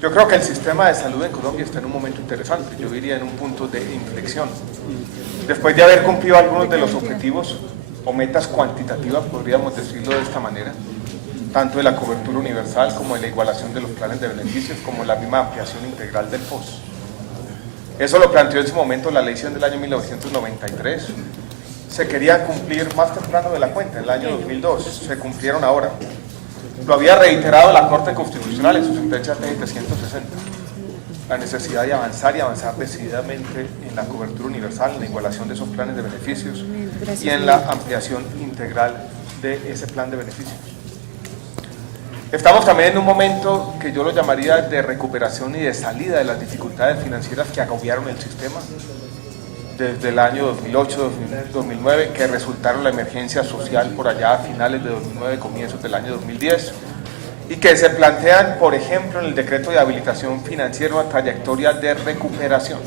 Yo creo que el sistema de salud en Colombia está en un momento interesante, yo diría en un punto de inflexión. Después de haber cumplido algunos de los objetivos o metas cuantitativas, podríamos decirlo de esta manera, tanto de la cobertura universal como de la igualación de los planes de beneficios, como la misma ampliación integral del POS. Eso lo planteó en su momento la ley 100 del año 1993. Se quería cumplir más temprano de la cuenta, en el año 2002, se cumplieron ahora. Lo había reiterado la Corte Constitucional en su sentencia T-760, la necesidad de avanzar y avanzar decididamente en la cobertura universal, en la igualación de esos planes de beneficios y en la ampliación integral de ese plan de beneficios. Estamos también en un momento que yo lo llamaría de recuperación y de salida de las dificultades financieras que agobiaron el sistema desde el año 2008, 2009, que resultaron la emergencia social por allá a finales de 2009, comienzos del año 2010, y que se plantean, por ejemplo, en el decreto de habilitación financiera una trayectoria de recuperación.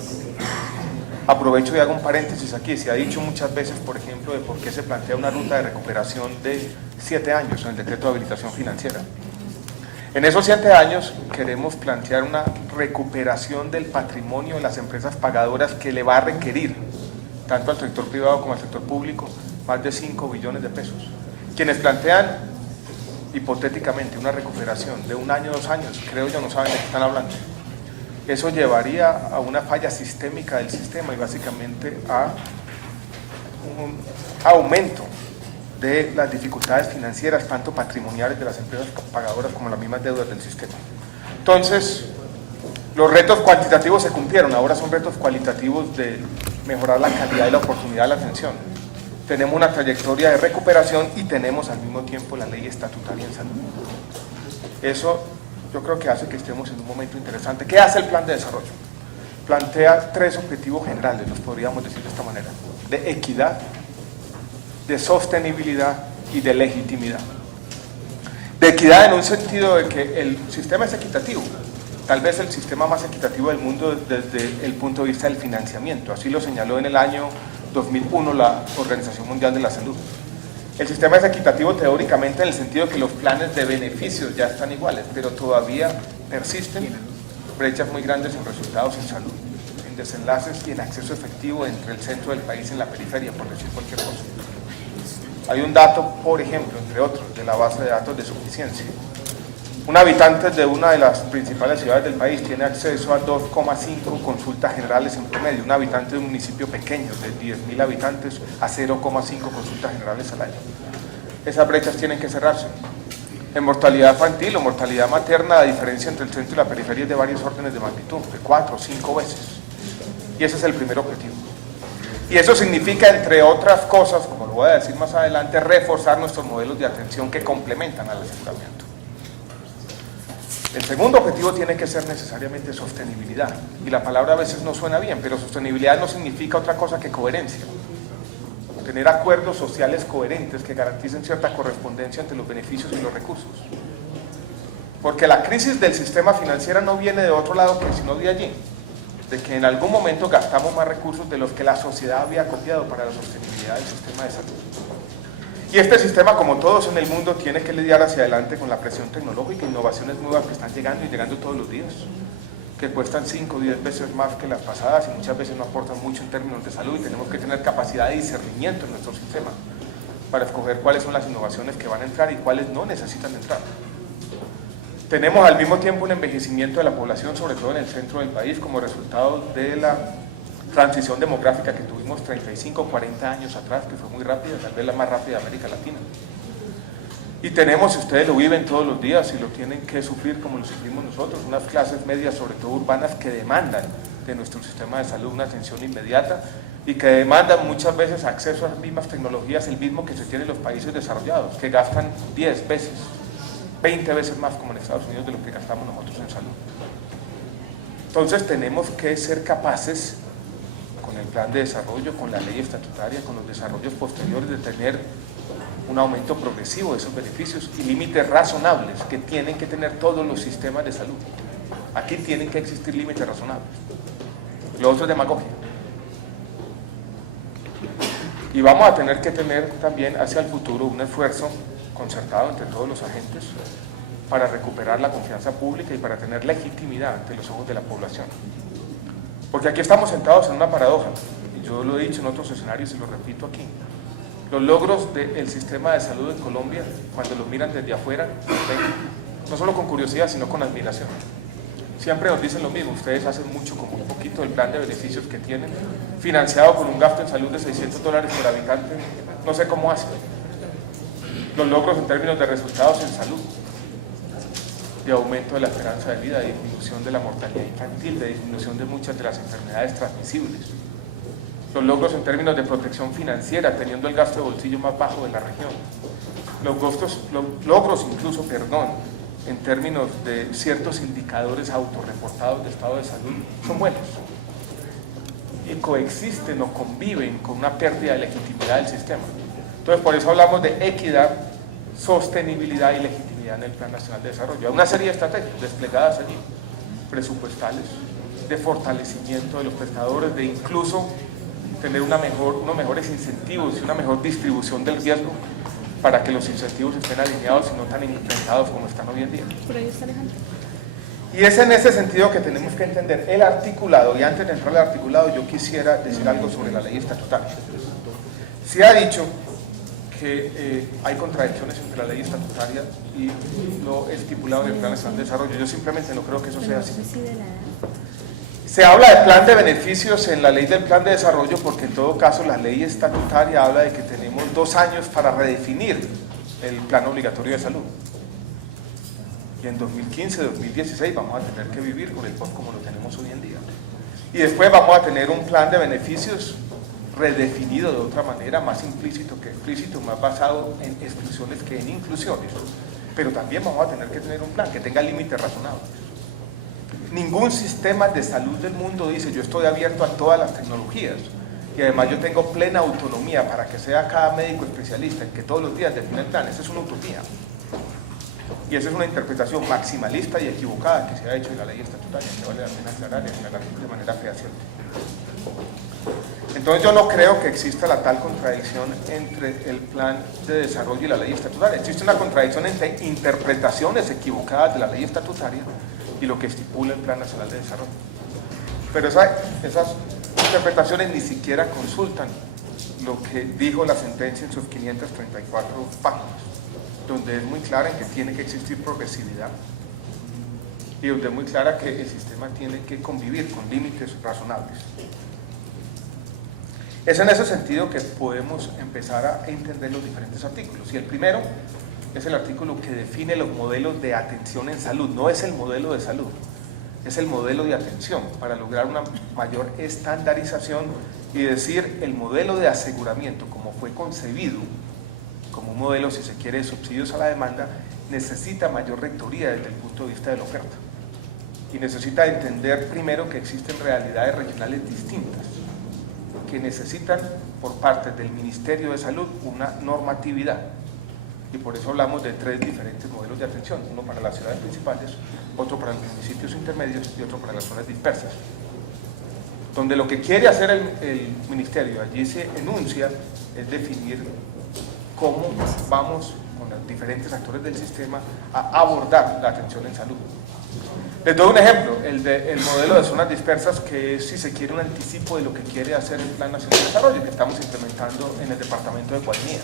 Aprovecho y hago un paréntesis aquí, se ha dicho muchas veces, por ejemplo, de por qué se plantea una ruta de recuperación de 7 años en el decreto de habilitación financiera. En esos 7 años queremos plantear una recuperación del patrimonio de las empresas pagadoras que le va a requerir, tanto al sector privado como al sector público, más de 5 billones de pesos. Quienes plantean hipotéticamente una recuperación de 1 año, 2 años, creo yo no saben de qué están hablando. Eso llevaría a una falla sistémica del sistema y básicamente a un aumento de las dificultades financieras, tanto patrimoniales de las empresas pagadoras como las mismas deudas del sistema. Entonces, los retos cuantitativos se cumplieron, ahora son retos cualitativos de mejorar la calidad y la oportunidad de la atención. Tenemos una trayectoria de recuperación y tenemos al mismo tiempo la ley estatutaria en salud. Eso yo creo que hace que estemos en un momento interesante. ¿Qué hace el plan de desarrollo? Plantea 3 objetivos generales, los podríamos decir de esta manera: de equidad, de sostenibilidad y de legitimidad. De equidad en un sentido de que el sistema es equitativo, tal vez el sistema más equitativo del mundo desde el punto de vista del financiamiento, así lo señaló en el año 2001 la Organización Mundial de la Salud. El sistema es equitativo teóricamente en el sentido de que los planes de beneficios ya están iguales, pero todavía persisten brechas muy grandes en resultados en salud, en desenlaces y en acceso efectivo entre el centro del país y en la periferia, por decir cualquier cosa. Hay un dato, por ejemplo, entre otros, de la base de datos de suficiencia. Un habitante de una de las principales ciudades del país tiene acceso a 2,5 consultas generales en promedio. Un habitante de un municipio pequeño, de 10.000 habitantes, a 0,5 consultas generales al año. Esas brechas tienen que cerrarse. En mortalidad infantil o mortalidad materna, la diferencia entre el centro y la periferia es de varios órdenes de magnitud, de 4 o 5 veces. Y ese es el primer objetivo. Y eso significa, entre otras cosas, como lo voy a decir más adelante, reforzar nuestros modelos de atención que complementan al aseguramiento. El segundo objetivo tiene que ser necesariamente sostenibilidad. Y la palabra a veces no suena bien, pero sostenibilidad no significa otra cosa que coherencia. Tener acuerdos sociales coherentes que garanticen cierta correspondencia entre los beneficios y los recursos. Porque la crisis del sistema financiero no viene de otro lado sino de allí, de que en algún momento gastamos más recursos de los que la sociedad había copiado para la sostenibilidad del sistema de salud. Y este sistema, como todos en el mundo, tiene que lidiar hacia adelante con la presión tecnológica, innovaciones nuevas que están llegando y llegando todos los días, que cuestan 5 o 10 veces más que las pasadas y muchas veces no aportan mucho en términos de salud, y tenemos que tener capacidad de discernimiento en nuestro sistema para escoger cuáles son las innovaciones que van a entrar y cuáles no necesitan entrar. Tenemos al mismo tiempo un envejecimiento de la población, sobre todo en el centro del país, como resultado de la transición demográfica que tuvimos 35 o 40 años atrás, que fue muy rápida, tal vez la más rápida de América Latina. Y tenemos, si ustedes lo viven todos los días y lo tienen que sufrir como lo sufrimos nosotros, unas clases medias, sobre todo urbanas, que demandan de nuestro sistema de salud una atención inmediata y que demandan muchas veces acceso a las mismas tecnologías, el mismo que se tiene en los países desarrollados, que gastan 10 veces, 20 veces más como en Estados Unidos de lo que gastamos nosotros en salud. Entonces tenemos que ser capaces, con el plan de desarrollo, con la ley estatutaria, con los desarrollos posteriores, de tener un aumento progresivo de esos beneficios y límites razonables que tienen que tener todos los sistemas de salud. Aquí tienen que existir límites razonables. Lo otro es demagogia. Y vamos a tener que tener también hacia el futuro un esfuerzo concertado entre todos los agentes para recuperar la confianza pública y para tener legitimidad ante los ojos de la población. Porque aquí estamos sentados en una paradoja, y yo lo he dicho en otros escenarios y lo repito aquí. Los logros del sistema de salud en Colombia, cuando los miran desde afuera, no solo con curiosidad, sino con admiración. Siempre nos dicen lo mismo, ustedes hacen mucho con muy poquito, el plan de beneficios que tienen, financiado con un gasto en salud de $600 por habitante, no sé cómo hacen. Los logros en términos de resultados en salud, de aumento de la esperanza de vida, de disminución de la mortalidad infantil, de disminución de muchas de las enfermedades transmisibles. Los logros en términos de protección financiera, teniendo el gasto de bolsillo más bajo de la región. Los logros incluso, en términos de ciertos indicadores autorreportados de estado de salud, son buenos. Y coexisten o conviven con una pérdida de legitimidad del sistema. Entonces, por eso hablamos de equidad, sostenibilidad y legitimidad en el Plan Nacional de Desarrollo. Hay una serie de estrategias desplegadas allí, presupuestales, de fortalecimiento de los prestadores, de incluso tener unos mejores incentivos y una mejor distribución del riesgo para que los incentivos estén alineados y no tan enfrentados como están hoy en día. Por ahí está Alejandro. Y es en ese sentido que tenemos que entender el articulado, y antes de entrar al articulado yo quisiera decir algo sobre la ley estatutaria. Se ha dicho que hay contradicciones entre la ley estatutaria y lo estipulado en el Plan Nacional de Desarrollo. Yo simplemente no creo que eso sea así. Se habla de plan de beneficios en la ley del plan de desarrollo porque en todo caso la ley estatutaria habla de que tenemos 2 años para redefinir el plan obligatorio de salud. Y en 2015-2016 vamos a tener que vivir con el POS como lo tenemos hoy en día. Y después vamos a tener un plan de beneficios redefinido de otra manera, más implícito que explícito, más basado en exclusiones que en inclusiones. Pero también vamos a tener que tener un plan que tenga límites razonables. Ningún sistema de salud del mundo dice yo estoy abierto a todas las tecnologías y además yo tengo plena autonomía para que sea cada médico especialista en que todos los días define el plan. Esa es una utopía. Y esa es una interpretación maximalista y equivocada que se ha hecho en la ley estatutaria, que vale la pena aclarar y aclarar de manera fehaciente. Entonces yo no creo que exista la tal contradicción entre el plan de desarrollo y la ley estatutaria. Existe una contradicción entre interpretaciones equivocadas de la ley estatutaria y lo que estipula el Plan Nacional de Desarrollo. Pero esas interpretaciones ni siquiera consultan lo que dijo la sentencia en sus 534 páginas, donde es muy clara en que tiene que existir progresividad y donde es muy clara que el sistema tiene que convivir con límites razonables. Es en ese sentido que podemos empezar a entender los diferentes artículos. Y el primero es el artículo que define los modelos de atención en salud. No es el modelo de salud, es el modelo de atención para lograr una mayor estandarización y decir el modelo de aseguramiento como fue concebido, como un modelo, si se quiere, de subsidios a la demanda, necesita mayor rectoría desde el punto de vista de la oferta. Y necesita entender primero que existen realidades regionales distintas, que necesitan por parte del Ministerio de Salud una normatividad. Y por eso hablamos de 3 diferentes modelos de atención, uno para las ciudades principales, otro para los municipios intermedios y otro para las zonas dispersas. Donde lo que quiere hacer el Ministerio, allí se enuncia, es definir cómo vamos con los diferentes actores del sistema a abordar la atención en salud. Les doy un ejemplo, el modelo de zonas dispersas, que es, si se quiere, un anticipo de lo que quiere hacer el Plan Nacional de Desarrollo, que estamos implementando en el departamento de Guainía.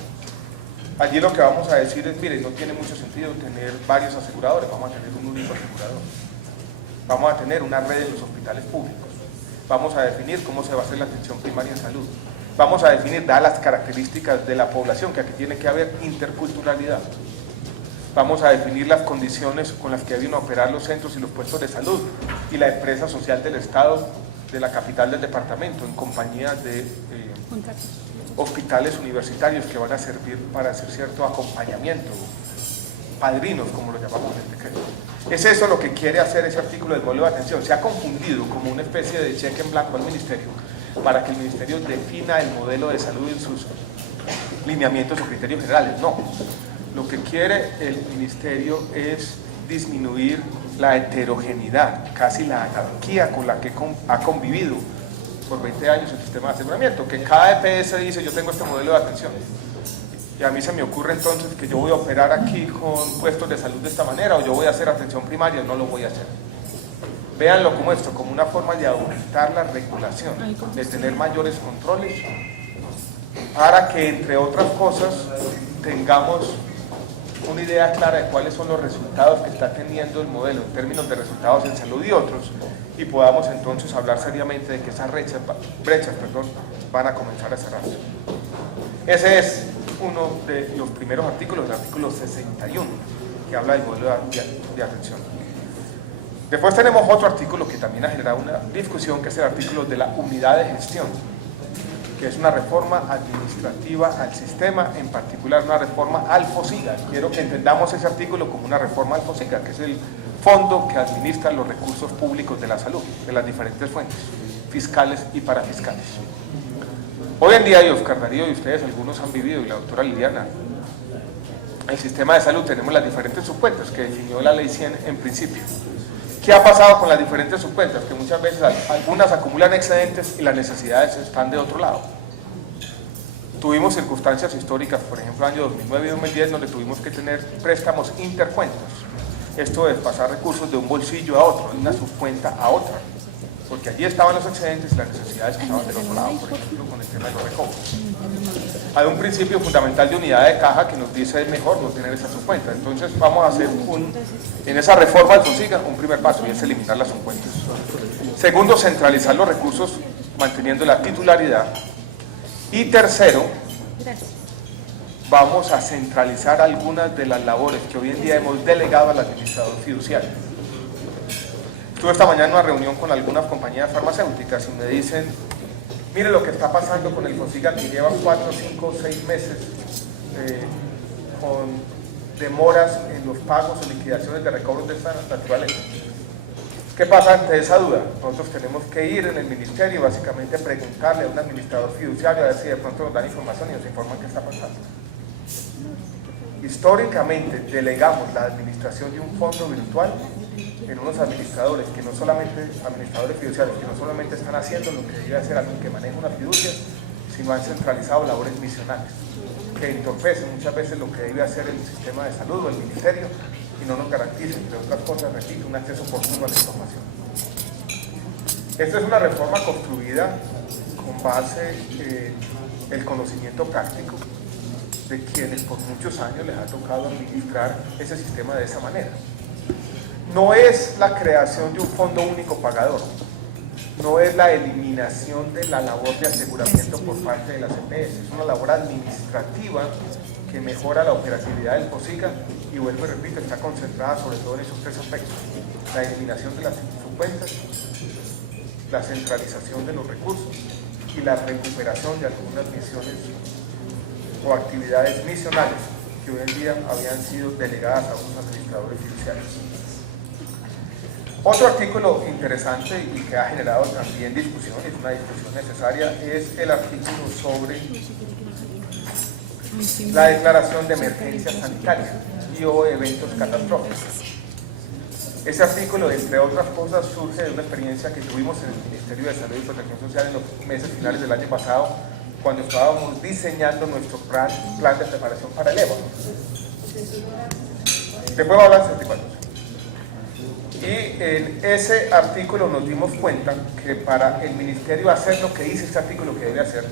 Allí lo que vamos a decir es, mire, no tiene mucho sentido tener varios aseguradores, vamos a tener un único asegurador. Vamos a tener una red en los hospitales públicos. Vamos a definir cómo se va a hacer la atención primaria en salud. Vamos a definir, dadas las características de la población, que aquí tiene que haber interculturalidad. Vamos a definir las condiciones con las que deben operar los centros y los puestos de salud y la empresa social del Estado de la capital del departamento, en compañía de hospitales universitarios que van a servir para hacer cierto acompañamiento, padrinos, como lo llamamos en el decreto. Es eso lo que quiere hacer ese artículo del modelo de atención. Se ha confundido como una especie de cheque en blanco al Ministerio para que el Ministerio defina el modelo de salud en sus lineamientos o criterios generales. No, lo que quiere el Ministerio es disminuir la heterogeneidad, casi la anarquía con la que ha convivido por 20 años el sistema de aseguramiento, que cada EPS dice yo tengo este modelo de atención Y a mí se me ocurre entonces que yo voy a operar aquí con puestos de salud de esta manera, o yo voy a hacer atención primaria, no lo voy a hacer. Véanlo como esto, como una forma de aumentar la regulación, de tener mayores controles, para que, entre otras cosas, tengamos una idea clara de cuáles son los resultados que está teniendo el modelo en términos de resultados en salud y otros, y podamos entonces hablar seriamente de que esas brechas van a comenzar a cerrarse. Ese es uno de los primeros artículos, el artículo 61, que habla del modelo de atención. Después tenemos otro artículo que también ha generado una discusión, que es el artículo de la unidad de gestión, que es una reforma administrativa al sistema, en particular una reforma al FOSIGA. Quiero que entendamos ese artículo como una reforma al FOSIGA, que es el fondo que administra los recursos públicos de la salud, de las diferentes fuentes, fiscales y parafiscales. Hoy en día, y Oscar Darío y ustedes algunos han vivido, y la doctora Liliana, el sistema de salud tenemos las diferentes subcuentas que definió la ley 100 en principio. ¿Qué ha pasado con las diferentes subcuentas? Que muchas veces algunas acumulan excedentes y las necesidades están de otro lado. Tuvimos circunstancias históricas, por ejemplo, año 2009 y 2010, donde tuvimos que tener préstamos intercuentas. Esto es pasar recursos de un bolsillo a otro, de una subcuenta a otra, porque allí estaban los excedentes y las necesidades que estaban del otro lado, por ejemplo, con el tema de los recobros. Hay un principio fundamental de unidad de caja que nos dice es mejor no tener esa subcuenta. Entonces vamos a hacer en esa reforma del FOSIGA un primer paso, y es eliminar las subcuentas. Segundo, centralizar los recursos manteniendo la titularidad. Y tercero, vamos a centralizar algunas de las labores que hoy en día hemos delegado al administrador fiduciario. Estuve esta mañana en una reunión con algunas compañías farmacéuticas y me dicen: mire lo que está pasando con el FOSIGA, que lleva 4, 5, 6 meses con demoras en los pagos o liquidaciones de recobros de esta naturaleza. ¿Qué pasa ante esa duda? Nosotros tenemos que ir en el ministerio y básicamente preguntarle a un administrador fiduciario a ver si de pronto nos dan información y nos informan qué está pasando. Históricamente delegamos la administración de un fondo virtual en unos administradores que no solamente, administradores fiduciarios, que no solamente están haciendo lo que debe hacer alguien que maneja una fiducia, sino han centralizado labores misionales, que entorpecen muchas veces lo que debe hacer el sistema de salud o el ministerio, y no nos garantiza, entre otras cosas, repito, un acceso oportuno a la información. Esta es una reforma construida con base en el conocimiento práctico de quienes por muchos años les ha tocado administrar ese sistema de esa manera. No es la creación de un fondo único pagador, no es la eliminación de la labor de aseguramiento por parte de las EPS, es una labor administrativa que mejora la operatividad del FOSIGA, y vuelvo y repito, está concentrada sobre todo en esos tres aspectos: la eliminación de las subcuentas, la centralización de los recursos y la recuperación de algunas misiones o actividades misionales que hoy en día habían sido delegadas a unos administradores fiduciarios. Otro artículo interesante y que ha generado también discusión, es una discusión necesaria, es el artículo sobre la declaración de emergencia sanitaria y o eventos catastróficos. Ese artículo, entre otras cosas, surge de una experiencia que tuvimos en el Ministerio de Salud y Protección Social en los meses finales del año pasado, cuando estábamos diseñando nuestro plan de preparación para el ébano. Después voy a hablar de 64. Y en ese artículo nos dimos cuenta que para el ministerio hacer lo que dice este artículo que debe hacer,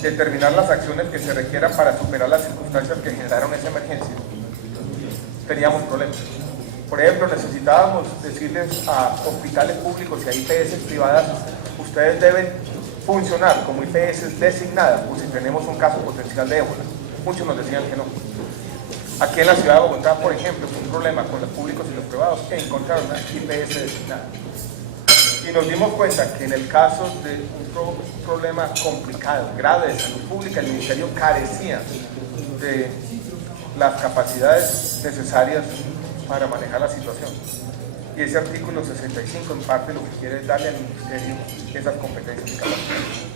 determinar las acciones que se requieran para superar las circunstancias que generaron esa emergencia, teníamos problemas. Por ejemplo, necesitábamos decirles a hospitales públicos y a IPS privadas: ustedes deben funcionar como IPS designadas, pues si tenemos un caso potencial de ébola. Muchos nos decían que no. Aquí en la ciudad de Bogotá, por ejemplo, fue un problema con los públicos y los privados que encontraron una IPS designada. Y nos dimos cuenta que en el caso de un problema complicado, grave de salud pública, el ministerio carecía de las capacidades necesarias para manejar la situación. Y ese artículo 65 en parte lo que quiere es darle al ministerio esas competencias y capacidades.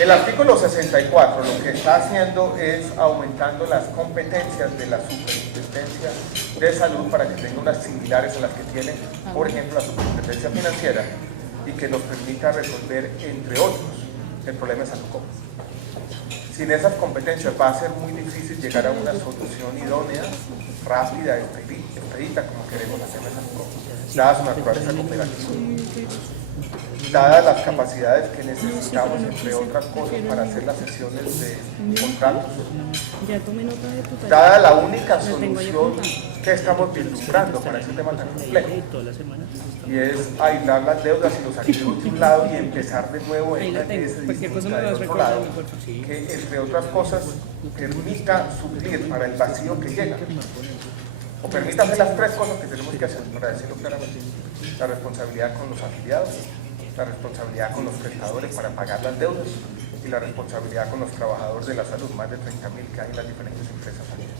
El artículo 64 lo que está haciendo es aumentando las competencias de la Superintendencia de Salud para que tenga unas similares a las que tiene, por ejemplo, la Superintendencia Financiera, y que nos permita resolver, entre otros, el problema de salud. Sin esas competencias va a ser muy difícil llegar a una solución idónea, rápida, expedita, como queremos hacer esas cosas, dada su naturaleza cooperativa, dadas las capacidades que necesitamos, entre otras cosas, para hacer las sesiones de contratos, dada la única solución que estamos vislumbrando para ese tema tan complejo, y es aislar las deudas y los activos de un lado y empezar de nuevo en ese disputa del otro lado, que entre otras cosas permita suplir para el vacío que llega, o permita hacer las tres cosas que tenemos que hacer, para decirlo claramente: la responsabilidad con los afiliados, la responsabilidad con los prestadores para pagar las deudas y la responsabilidad con los trabajadores de la salud, más de 30.000 que hay en las diferentes empresas sanitarias.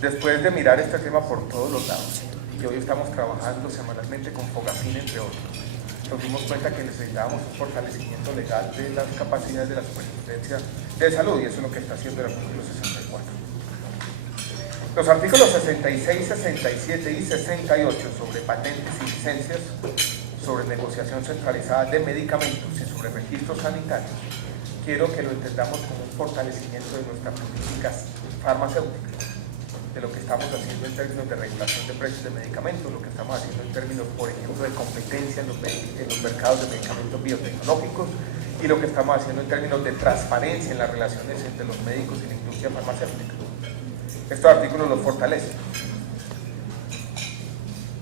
Después de mirar este tema por todos los lados, y hoy estamos trabajando semanalmente con Fogafín, entre otros, nos dimos cuenta que necesitábamos un fortalecimiento legal de las capacidades de la Superintendencia de Salud, y eso es lo que está haciendo el artículo 64. Los artículos 66, 67 y 68 sobre patentes y licencias, sobre negociación centralizada de medicamentos y sobre registros sanitarios, quiero que lo entendamos como un fortalecimiento de nuestras políticas farmacéuticas, de lo que estamos haciendo en términos de regulación de precios de medicamentos, lo que estamos haciendo en términos, por ejemplo, de competencia en los mercados de medicamentos biotecnológicos, y lo que estamos haciendo en términos de transparencia en las relaciones entre los médicos y la industria farmacéutica. Estos artículos los fortalecen.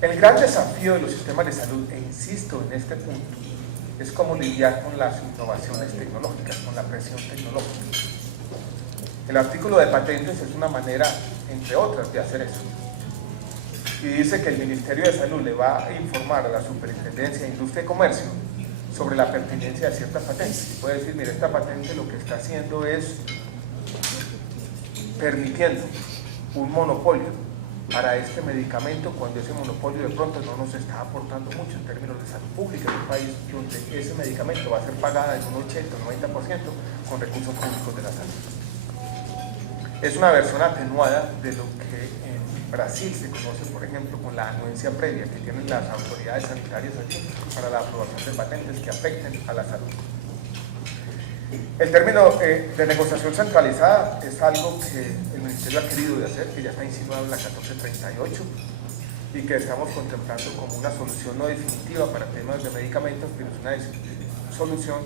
El gran desafío de los sistemas de salud, e insisto en este punto, es cómo lidiar con las innovaciones tecnológicas, con la presión tecnológica. El artículo de patentes es una manera, entre otras, de hacer eso. Y dice que el Ministerio de Salud le va a informar a la Superintendencia de Industria y Comercio sobre la pertinencia de ciertas patentes. Y puede decir: mire, esta patente lo que está haciendo es permitiendo un monopolio para este medicamento, cuando ese monopolio de pronto no nos está aportando mucho en términos de salud pública en un país donde ese medicamento va a ser pagado en un 80 o 90% con recursos públicos de la salud. Es una versión atenuada de lo que en Brasil se conoce, por ejemplo, con la anuencia previa que tienen las autoridades sanitarias allí para la aprobación de patentes que afecten a la salud. El término de negociación centralizada es algo que el Ministerio ha querido de hacer, que ya está insinuado en la 1438 y que estamos contemplando como una solución no definitiva para temas de medicamentos, pero es una solución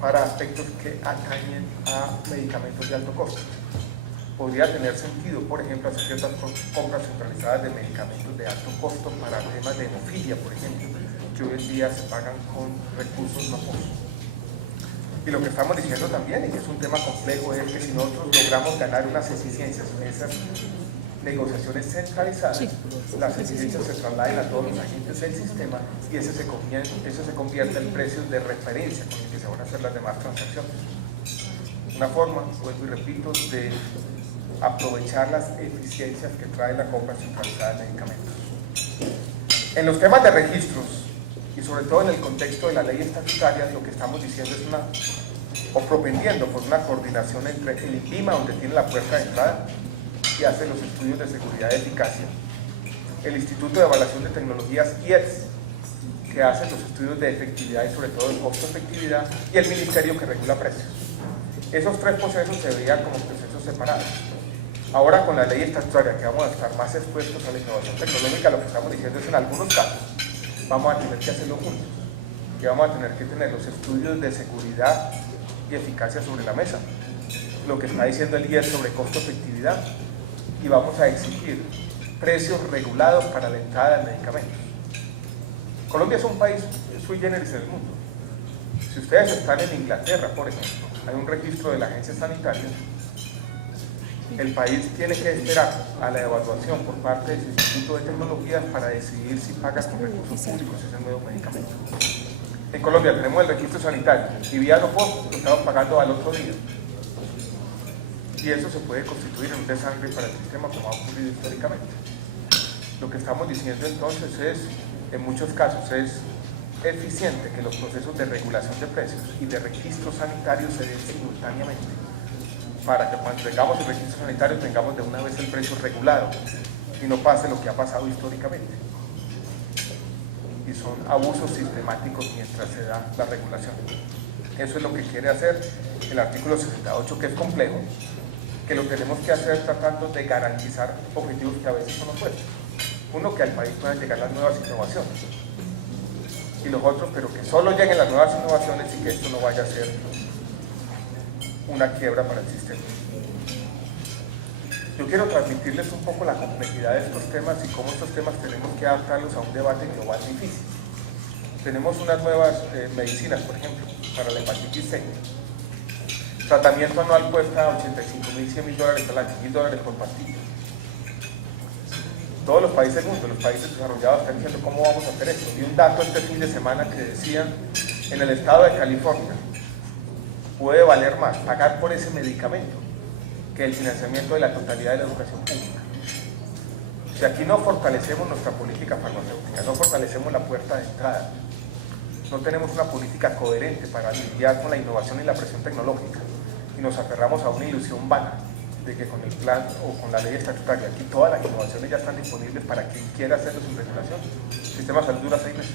para aspectos que atañen a medicamentos de alto costo. Podría tener sentido, por ejemplo, hacer ciertas compras centralizadas de medicamentos de alto costo para temas de hemofilia, por ejemplo, que hoy en día se pagan con recursos no pocos. Y lo que estamos diciendo también, y que es un tema complejo, es que si nosotros logramos ganar unas eficiencias en esas negociaciones centralizadas, las eficiencias se trasladen a todos los agentes del sistema y ese se convierte en precios de referencia con el que se van a hacer las demás transacciones. Una forma, vuelvo y repito, de aprovechar las eficiencias que trae la compra centralizada de medicamentos. En los temas de registros, y sobre todo en el contexto de la ley estatutaria, lo que estamos diciendo es propendiendo por una coordinación entre el INVIMA, donde tiene la puerta de entrada y hace los estudios de seguridad y eficacia, el Instituto de Evaluación de Tecnologías IETS, que hace los estudios de efectividad y sobre todo de costo-efectividad, y el Ministerio, que regula precios. Esos tres procesos se veían como procesos separados. Ahora, con la ley estatutaria, que vamos a estar más expuestos a la innovación tecnológica, lo que estamos diciendo es que en algunos casos vamos a tener que hacerlo juntos y vamos a tener que tener los estudios de seguridad y eficacia sobre la mesa, lo que está diciendo el IES sobre costo-efectividad, y vamos a exigir precios regulados para la entrada de medicamentos. Colombia es un país sui generis en el mundo. Si ustedes están en Inglaterra, por ejemplo, hay un registro de la agencia sanitaria. El país tiene que esperar a la evaluación por parte del Instituto de Tecnologías para decidir si paga con recursos públicos ese nuevo medicamento. En Colombia tenemos el registro sanitario y vía Aeropost lo estamos pagando al otro día. Y eso se puede constituir en un desangre para el sistema, como ha ocurrido históricamente. Lo que estamos diciendo entonces es, en muchos casos, es eficiente que los procesos de regulación de precios y de registro sanitario se den simultáneamente, para que cuando tengamos el registro sanitario tengamos de una vez el precio regulado y no pase lo que ha pasado históricamente. Y son abusos sistemáticos mientras se da la regulación. Eso es lo que quiere hacer el artículo 68, que es complejo, que lo tenemos que hacer tratando de garantizar objetivos que a veces son opuestos. Uno, que al país puedan llegar las nuevas innovaciones, y los otros, pero que solo lleguen las nuevas innovaciones y que esto no vaya a ser una quiebra para el sistema. Yo quiero transmitirles un poco la complejidad de estos temas y cómo estos temas tenemos que adaptarlos a un debate global difícil. Tenemos unas nuevas medicinas, por ejemplo, para la hepatitis C. El tratamiento anual cuesta $85.000, $100.000 al año, $1.000 por pastilla. Todos los países del mundo, los países desarrollados están diciendo cómo vamos a hacer esto. Vi un dato este fin de semana que decían en el estado de California puede valer más pagar por ese medicamento que el financiamiento de la totalidad de la educación pública. Si aquí no fortalecemos nuestra política farmacéutica, no fortalecemos la puerta de entrada, no tenemos una política coherente para lidiar con la innovación y la presión tecnológica, y nos aferramos a una ilusión vana de que con el plan o con la ley estatutaria aquí todas las innovaciones ya están disponibles para quien quiera hacerlo sin regulación. El sistema de salud dura 6 meses.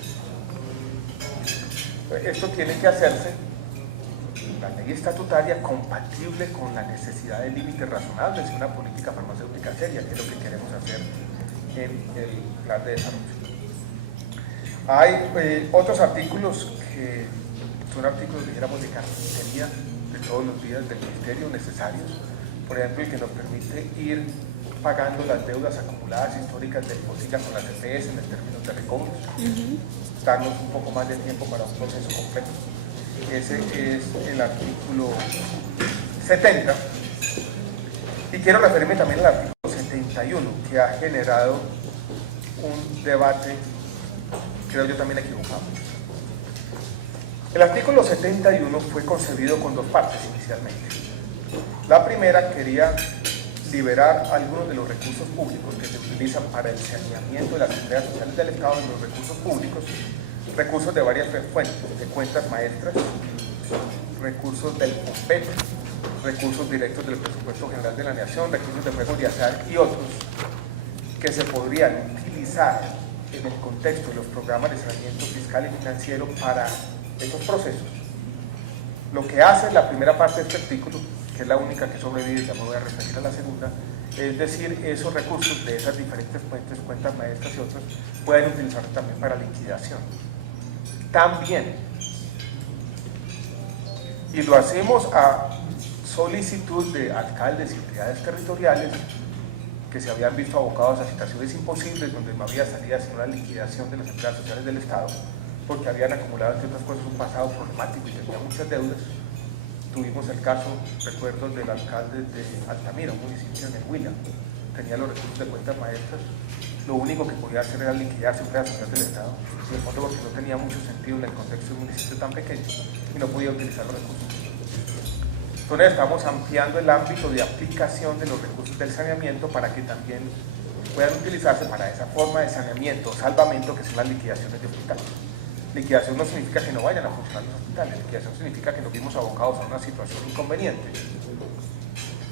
Esto tiene que hacerse, la ley estatutaria, compatible con la necesidad de límites razonables y una política farmacéutica seria, que es lo que queremos hacer en el plan de desarrollo. Hay otros artículos que son artículos, dijéramos, de carpintería de todos los días del ministerio necesarios. Por ejemplo, el que nos permite ir pagando las deudas acumuladas históricas del FOSIGA con las EPS en términos de recobros, darnos un poco más de tiempo para un proceso completo. Ese es el artículo 70. Y quiero referirme también al artículo 71, que ha generado un debate, creo yo, también equivocado. El artículo 71 fue concebido con dos partes inicialmente. La primera quería liberar algunos de los recursos públicos que se utilizan para el saneamiento de las seguridad sociales del Estado, de los recursos públicos, recursos de varias fuentes, de cuentas maestras, recursos del COMPET, recursos directos del presupuesto general de la Nación, recursos de juegos de azar y otros que se podrían utilizar en el contexto de los programas de saneamiento fiscal y financiero para esos procesos. Lo que hace la primera parte de este artículo, que es la única que sobrevive, ya me voy a referir a la segunda, es decir, esos recursos de esas diferentes fuentes, cuentas maestras y otros, pueden utilizarse también para liquidación. También, y lo hacemos a solicitud de alcaldes y entidades territoriales que se habían visto abocados a situaciones imposibles donde no había salida sino la liquidación de las entidades sociales del Estado, porque habían acumulado, entre otras cosas, un pasado problemático y tenían muchas deudas. Tuvimos el caso, recuerdo, del alcalde de Altamira, un municipio en el Huila, tenía los recursos de cuentas maestras, lo único que podía hacer era liquidar su empresa social del Estado, y en el fondo porque no tenía mucho sentido en el contexto de un municipio tan pequeño y no podía utilizar los recursos. Entonces estamos ampliando el ámbito de aplicación de los recursos del saneamiento para que también puedan utilizarse para esa forma de saneamiento o salvamento que son las liquidaciones de hospitales. Liquidación no significa que no vayan a funcionar los hospitales, liquidación significa que nos vimos abocados a una situación inconveniente,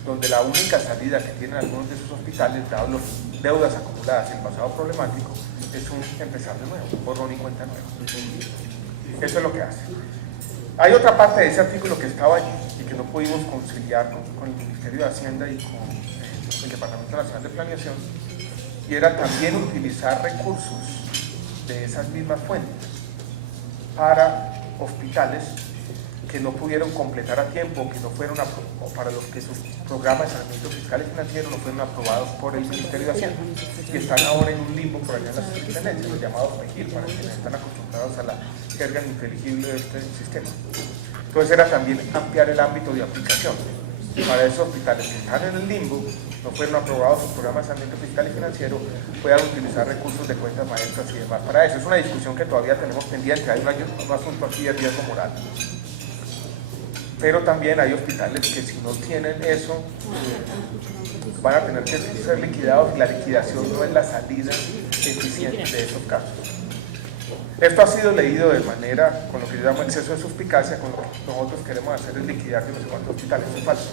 donde la única salida que tienen algunos de esos hospitales, dado las deudas acumuladas y el pasado problemático, es un empezar de nuevo, borrón y cuenta nueva. Eso es lo que hace. Hay otra parte de ese artículo que estaba allí y que no pudimos conciliar con el Ministerio de Hacienda y con el Departamento Nacional de Planeación, y era también utilizar recursos de esas mismas fuentes para hospitales que no pudieron completar a tiempo, que no fueron o para los que sus programas de saneamiento fiscal y financiero no fueron aprobados por el Ministerio de Hacienda y están ahora en un limbo por allá en las superintendencias, los llamados PEGIR, para quienes están acostumbrados a la jerga ininteligible de este sistema. Entonces era también ampliar el ámbito de aplicación para esos hospitales que están en el limbo, no fueron aprobados sus programas de saneamiento fiscal y financiero, puedan utilizar recursos de cuentas maestras y demás para eso. Es una discusión que todavía tenemos pendiente, hay un asunto aquí de riesgo moral. Pero también hay hospitales que si no tienen eso, van a tener que ser liquidados y la liquidación no es la salida eficiente de esos casos. Esto ha sido leído de manera, con lo que yo llamo exceso de suspicacia, con lo que nosotros queremos hacer es liquidar de no sé cuántos hospitales, eso es falso.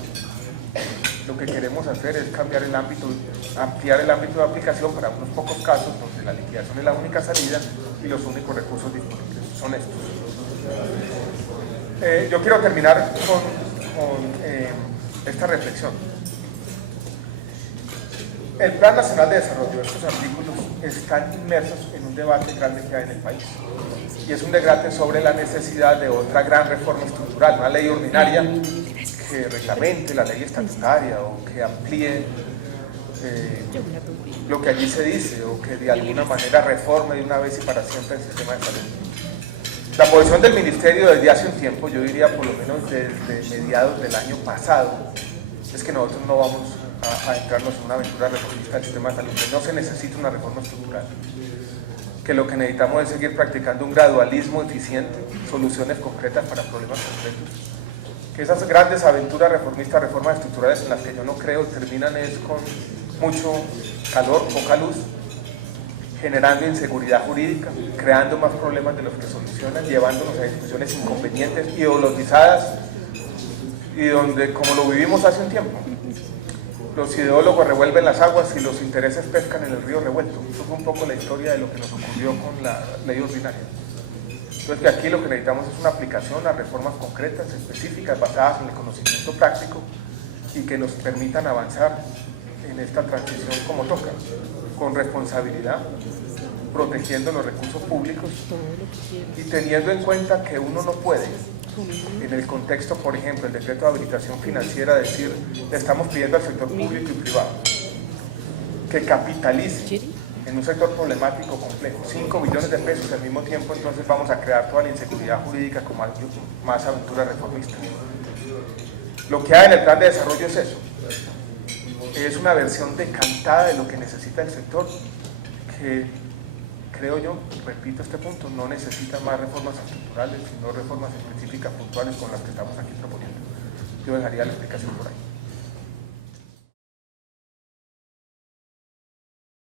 Lo que queremos hacer es cambiar el ámbito, ampliar el ámbito de aplicación para unos pocos casos donde la liquidación es la única salida y los únicos recursos disponibles son estos. Yo quiero terminar con esta reflexión. El Plan Nacional de Desarrollo, estos artículos están inmersos en un debate grande que hay en el país. Y es un debate sobre la necesidad de otra gran reforma estructural, una ley ordinaria que reglamente la ley estatutaria o que amplíe lo que allí se dice o que de alguna manera reforme de una vez y para siempre el sistema de salud. La posición del Ministerio desde hace un tiempo, yo diría por lo menos desde mediados del año pasado, es que nosotros no vamos a entrarnos en una aventura reformista del sistema de salud, que no se necesita una reforma estructural, que lo que necesitamos es seguir practicando un gradualismo eficiente, soluciones concretas para problemas concretos, que esas grandes aventuras reformistas, reformas estructurales en las que yo no creo, terminan es con mucho calor, poca luz, generando inseguridad jurídica, creando más problemas de los que solucionan, llevándonos a discusiones inconvenientes, ideologizadas, y donde, como lo vivimos hace un tiempo, los ideólogos revuelven las aguas y los intereses pescan en el río revuelto. Eso fue un poco la historia de lo que nos ocurrió con la ley ordinaria. Entonces, que aquí lo que necesitamos es una aplicación a reformas concretas, específicas, basadas en el conocimiento práctico y que nos permitan avanzar en esta transición como toca, con responsabilidad, protegiendo los recursos públicos y teniendo en cuenta que uno no puede, en el contexto, por ejemplo, el decreto de habilitación financiera, decir, le estamos pidiendo al sector público y privado que capitalice en un sector problemático, complejo, 5 billones de pesos al mismo tiempo, entonces vamos a crear toda la inseguridad jurídica con más aventuras reformistas. Lo que hay en el plan de desarrollo es eso, es una versión decantada de lo que necesita el sector, que creo yo, repito este punto, no necesita más reformas estructurales, sino reformas específicas puntuales con las que estamos aquí proponiendo. Yo dejaría la explicación por ahí.